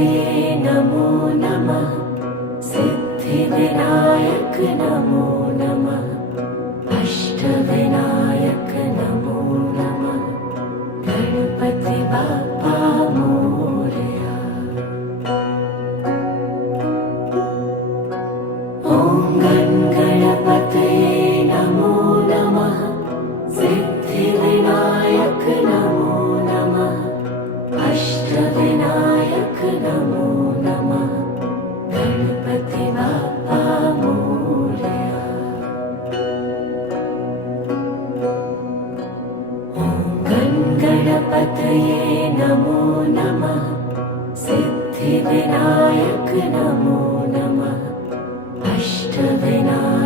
गणपतये नमो नमः। सिद्धिविनायक नमो नमः। अष्टविनायक नमो नमः। गणपति बाप्पा मोरया। ॐ गणपतये नमो नमः। सिद्धिविनायक नमो नमः। अष्टविनायक नमो नमः। गणपति बाप्पा मोरया। ॐ गणपतये नमो नमः। सिद्धिविनायक नमो नमः। अष्टविनायक